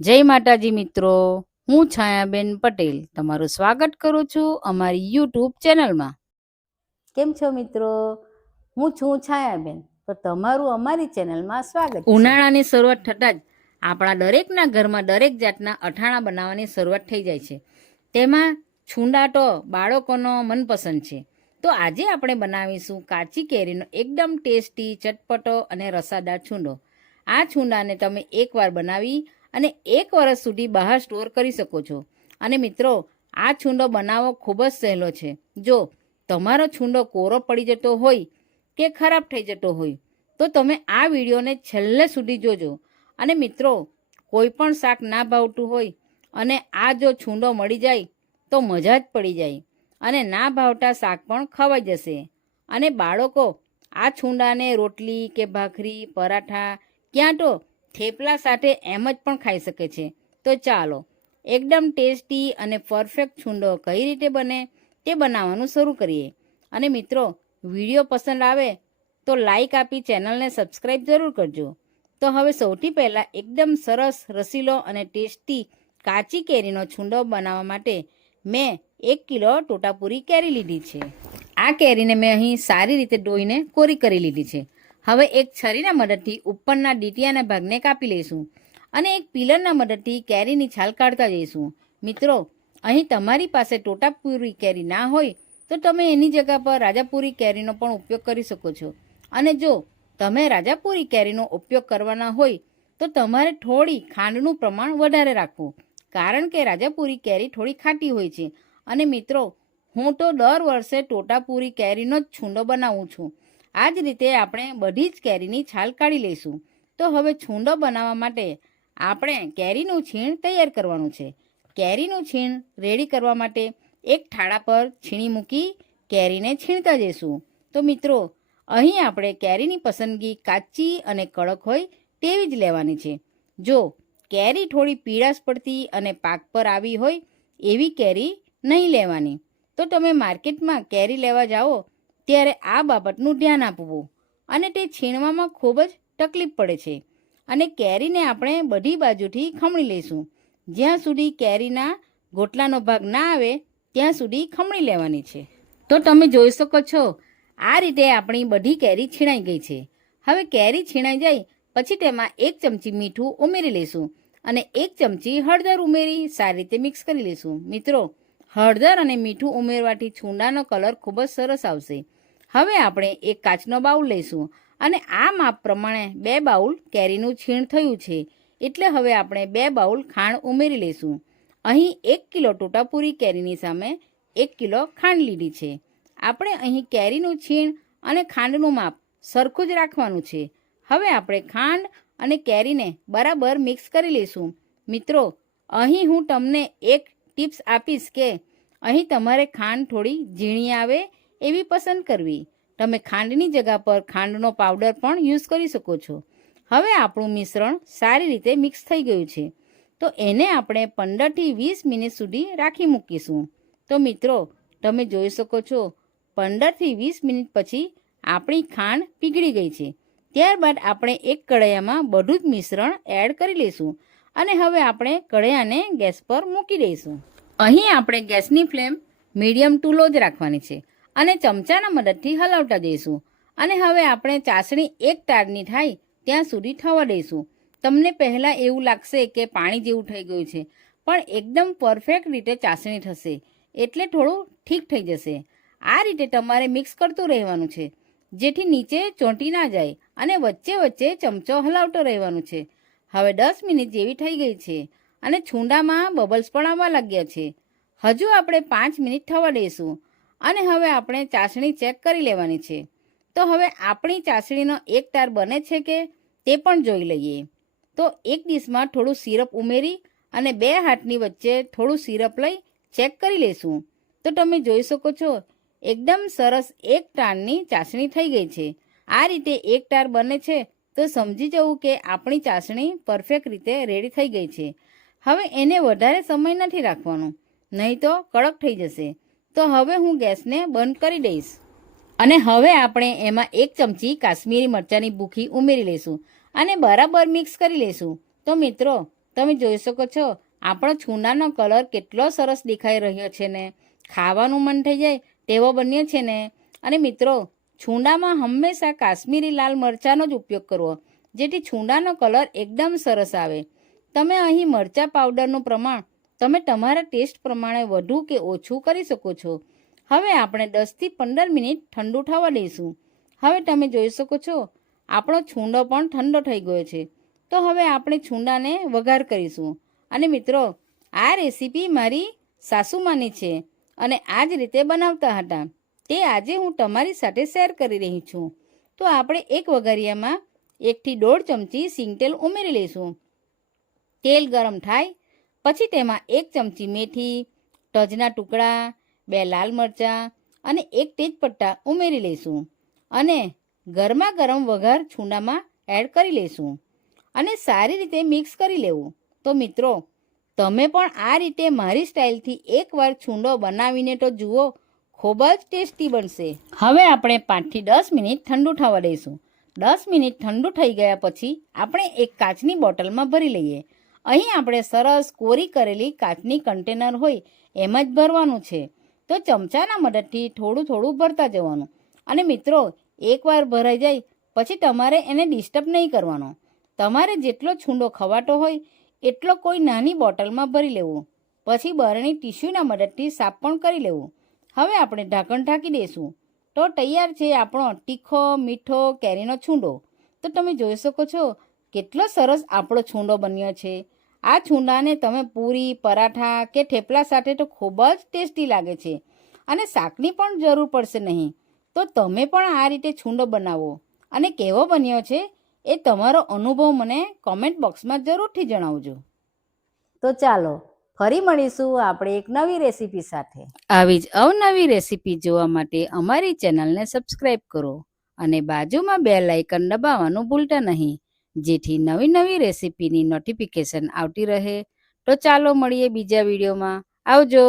જય માતાજી મિત્રો, હું છાયાબેન પટેલ તમારું સ્વાગત કરું છું અમારી યુટ્યુબ ચેનલમાં. કેમ છો મિત્રો? હું છું છાયાબેન, તો તમારું અમારી ચેનલમાં સ્વાગત છે. ઉનાળાની શરૂઆત થતાં જ આપણા દરેકના ઘરમાં દરેક જાતના અઠાણા બનાવવાની શરૂઆત થઈ જાય છે. તેમાં છુંદા તો બાળકોનો મનપસંદ છે. તો આજે આપણે બનાવીશું કાચી કેરીનો એકદમ ટેસ્ટી, ચટપટો અને રસાદાર છુંદો. આ છુંદાને તમે એકવાર બનાવી અને 1 વર્ષ સુધી બહાર સ્ટોર કરી શકો છો. અને મિત્રો, આ છુંદો બનાવવો ખૂબ જ સહેલો છે. જો તમારો છુંદો કોરો પડી જતો હોય કે ખરાબ થઈ જતો હોય તો તમે આ વિડીયોને છેલ્લે સુધી જોજો. અને મિત્રો, કોઈ પણ શાક ના ભાવતું હોય અને આ જો છુંદો મળી જાય તો મજા જ પડી જાય અને ના ભાવતા શાક પણ ખવાઈ જશે. અને બાળકો આ છુંદાને રોટલી કે ભાખરી, પરાઠા ક્યાં તો થેપલા સાથે એમ જ પણ ખાઈ શકે છે. તો ચાલો એકદમ ટેસ્ટી અને પરફેક્ટ છુંદો કઈ રીતે બને તે બનાવવાનું શરૂ કરીએ. અને મિત્રો, વિડીયો પસંદ આવે તો લાઈક આપી ચેનલને સબસ્ક્રાઈબ જરૂર કરજો. તો હવે સૌથી પહેલાં એકદમ સરસ, રસીલો અને ટેસ્ટી કાચી કેરીનો છુંદો બનાવવા માટે મેં 1 કિલો ટોટાપુરી કેરી લીધી છે. આ કેરીને મેં અહીં સારી રીતે ધોઈને કોરી કરી લીધી છે. હવે એક છરીના મદદથી ઉપરના ડીટીયાના ભાગને કાપી લઈશું અને એક પિલરના મદદથી કેરીની છાલ કાઢતા જઈશું. મિત્રો, અહીં તમારી પાસે ટોટાપુરી કેરી ના હોય તો તમે એની જગ્યા પર રાજાપુરી કેરીનો પણ ઉપયોગ કરી શકો છો. અને જો તમે રાજાપુરી કેરીનો ઉપયોગ કરવાના હોય તો તમારે થોડી ખાંડનું પ્રમાણ વધારે રાખવું, કારણ કે રાજાપુરી કેરી થોડી ખાટી હોય છે. અને મિત્રો, હું તો દર વર્ષે ટોટાપુરી કેરીનો જ છુંદો બનાવું છું. આ જ રીતે આપણે બધી જ કેરીની છાલ કાઢી લઈશું. તો હવે છુંદો બનાવવા માટે આપણે કેરીનું છીણ તૈયાર કરવાનું છે. કેરીનું છીણ રેડી કરવા માટે એક થાળા પર છીણી મૂકી કેરીને છીણતા જઈશું. તો મિત્રો, અહીં આપણે કેરીની પસંદગી કાચી અને કડક હોય તેવી જ લેવાની છે. જો કેરી થોડી પીળાશ પડતી અને પાક પર આવી હોય એવી કેરી નહીં લેવાની. તો તમે માર્કેટમાં કેરી લેવા જાઓ ત્યારે આ બાબતનું ધ્યાન આપવું. અને તે છીણવામાં ખૂબ જ તકલીફ પડે છે. અને કેરીને આપણે બધી બાજુથી ખમણી લઈશું. જ્યાં સુધી કેરીના ગોટલાનો ભાગ ના આવે ત્યાં સુધી ખમણી લેવાની છે. તો તમે જોઈ શકો છો, આ રીતે આપણી બધી કેરી છીણાઈ ગઈ છે. હવે કેરી છીણાઈ જાય પછી તેમાં 1 ચમચી મીઠું ઉમેરી લઈશું અને 1 ચમચી હળદર ઉમેરી સારી રીતે મિક્સ કરી લઈશું. મિત્રો, હળદર અને મીઠું ઉમેરવાથી છુંદાનો કલર ખૂબ જ સરસ આવશે. હવે આપણે એક કાચનો બાઉલ લઈશું અને આ માપ પ્રમાણે 2 બાઉલ કેરીનું છીણ થયું છે, એટલે હવે આપણે 2 બાઉલ ખાંડ ઉમેરી લઈશું. અહીં 1 કિલો ટોટાપુરી કેરીની સામે 1 કિલો ખાંડ લીધી છે. આપણે અહીં કેરીનું છીણ અને ખાંડનું માપ સરખું જ રાખવાનું છે. હવે આપણે ખાંડ અને કેરીને બરાબર મિક્સ કરી લઈશું. મિત્રો, અહીં હું તમને એક ટિપ્સ આપીશ કે અહીં તમારે ખાંડ થોડી ઝીણી આવે એવી પસંદ કરવી. તમે ખાંડની જગ્યા પર ખાંડનો પાવડર પણ યુઝ કરી શકો છો. હવે આપણું મિશ્રણ સારી રીતે મિક્સ થઈ ગયું છે. તો એને આપણે 15થી 20 મિનિટ સુધી રાખી મૂકીશું. તો મિત્રો, તમે જોઈ શકો છો 15થી 20 મિનિટ પછી આપણી ખાંડ પીગળી ગઈ છે. ત્યારબાદ આપણે એક કઢાઈમાં બધું જ મિશ્રણ એડ કરી લઈશું અને હવે આપણે કઢાઈને ગેસ પર મૂકી દઈશું. અહીં આપણે ગેસની ફ્લેમ મીડિયમ ટુ લો જ રાખવાની છે અને ચમચાના મદદથી હલાવતા જઈશું. અને હવે આપણે ચાસણી એક તારની થાય ત્યાં સુધી થવા દઈશું. તમને પહેલાં એવું લાગશે કે પાણી જેવું થઈ ગયું છે, પણ એકદમ પરફેક્ટ રીતે ચાસણી થશે એટલે થોડું ઠીક થઈ જશે. આ રીતે તમારે મિક્સ કરતું રહેવાનું છે જેથી નીચે ચોંટી ના જાય અને વચ્ચે વચ્ચે ચમચો હલાવતો રહેવાનું છે. હવે 10 મિનિટ જેવી થઈ ગઈ છે અને છુંદામાં બબલ્સ પણ આવવા લાગ્યા છે. હજુ આપણે 5 મિનિટ થવા દઈશું અને હવે આપણે ચાસણી ચેક કરી લેવાની છે. તો હવે આપણી ચાસણીનો એક તાર બને છે કે તે પણ જોઈ લઈએ. તો એક ડીશમાં થોડું સિરપ ઉમેરી અને 2 હાથની વચ્ચે થોડું સિરપ લઈ ચેક કરી લઈશું. તો તમે જોઈ શકો છો એકદમ સરસ એક તારની ચાસણી થઈ ગઈ છે. આ રીતે એક તાર બને છે તો સમજી જવું કે આપણી ચાસણી પરફેક્ટ રીતે રેડી થઈ ગઈ છે. હવે એને વધારે સમય નથી રાખવાનો, નહીં તો કડક થઈ જશે. તો હવે હું ગેસને બંધ કરી દઈશ અને હવે આપણે એમાં 1 ચમચી કાશ્મીરી મરચાંની ભૂકી ઉમેરી લઈશું અને બરાબર મિક્સ કરી લઈશું. તો મિત્રો, તમે જોઈ શકો છો આપણો છૂંડાનો કલર કેટલો સરસ દેખાઈ રહ્યો છે ને, ખાવાનું મન થઈ જાય તેવો બન્યો છે ને. અને મિત્રો, છૂંડામાં હંમેશા કાશ્મીરી લાલ મરચાંનો જ ઉપયોગ કરવો, જેથી છૂંડાનો કલર એકદમ સરસ આવે. તમે અહીં મરચાં પાવડરનું પ્રમાણ તમે તમારા ટેસ્ટ પ્રમાણે વધુ કે ઓછું કરી શકો છો. હવે આપણે 10થી 15 મિનિટ ઠંડુ થવા દઈશું. હવે તમે જોઈ શકો છો આપણો છૂંદો પણ ઠંડો થઈ ગયો છે. તો હવે આપણે છૂંદાને વઘાર કરીશું. અને મિત્રો, આ રેસીપી મારી સાસુમાની છે અને આ જ રીતે બનાવતા હતા. તે આજે હું તમારી સાથે શેર કરી રહી છું. તો આપણે એક વઘારિયામાં 1 થી 1.5 ચમચી સિંગતેલ ઉમેરી લઈશું. તેલ ગરમ થાય પછી તેમાં 1 ચમચી મેથી, તજના ટુકડા, 2 લાલ મરચાં અને 1 તેજપત્તા ઉમેરી લઈશું અને ગરમા ગરમ વઘાર છૂંદામાં એડ કરી લઈશું અને સારી રીતે મિક્સ કરી લેવું. તો મિત્રો, તમે પણ આ રીતે મારી સ્ટાઇલથી એકવાર છૂંદો બનાવીને તો જુઓ, ખૂબ જ ટેસ્ટી બનશે. હવે આપણે 5 થી 10 મિનિટ ઠંડુ થવા દઈશું. 10 મિનિટ ઠંડુ થઈ ગયા પછી આપણે એક કાચની બોટલમાં ભરી લઈએ. અહીં આપણે સરસ કોરી કરેલી કાચની કન્ટેનર હોય એમ જ ભરવાનું છે. તો ચમચાના મદદથી થોડું થોડું ભરતા જવાનું. અને મિત્રો, એકવાર ભરાઈ જાય પછી તમારે એને ડિસ્ટર્બ નહીં કરવાનો. તમારે જેટલો છૂંદો ખવાતો હોય એટલો કોઈ નાની બોટલમાં ભરી લેવું. પછી બરણી ટીશ્યુના મદદથી સાફ પણ કરી લેવું. હવે આપણે ઢાંકણ ઢાંકી દઈશું. તો તૈયાર છે આપણો તીખો મીઠો કેરીનો છૂંદો. તો તમે જોઈ શકો છો કેટલો સરસ આપણો છૂંદો બન્યો છે. આ છૂંદાને તમે પૂરી, પરાઠા કે થેપલા સાથે તો ખૂબ જ ટેસ્ટી લાગે છે અને શાકની પણ જરૂર પડશે નહીં. તો તમે પણ આ રીતે છૂંદો બનાવો અને કેવો બન્યો છે એ તમારો અનુભવ મને કોમેન્ટ બોક્સમાં જરૂરથી જણાવજો. તો ચાલો ફરી મળીશું આપણે એક નવી રેસીપી સાથે. આવી જ અવનવી રેસીપી જોવા માટે અમારી ચેનલને સબસ્ક્રાઈબ કરો અને બાજુમાં બેલ આઇકન દબાવવાનું ભૂલતા નહીં, જેથી નવી નવી રેસીપીની નોટિફિકેશન આવતી રહે. તો ચાલો મળીએ બીજા વિડીયોમાં. આવજો.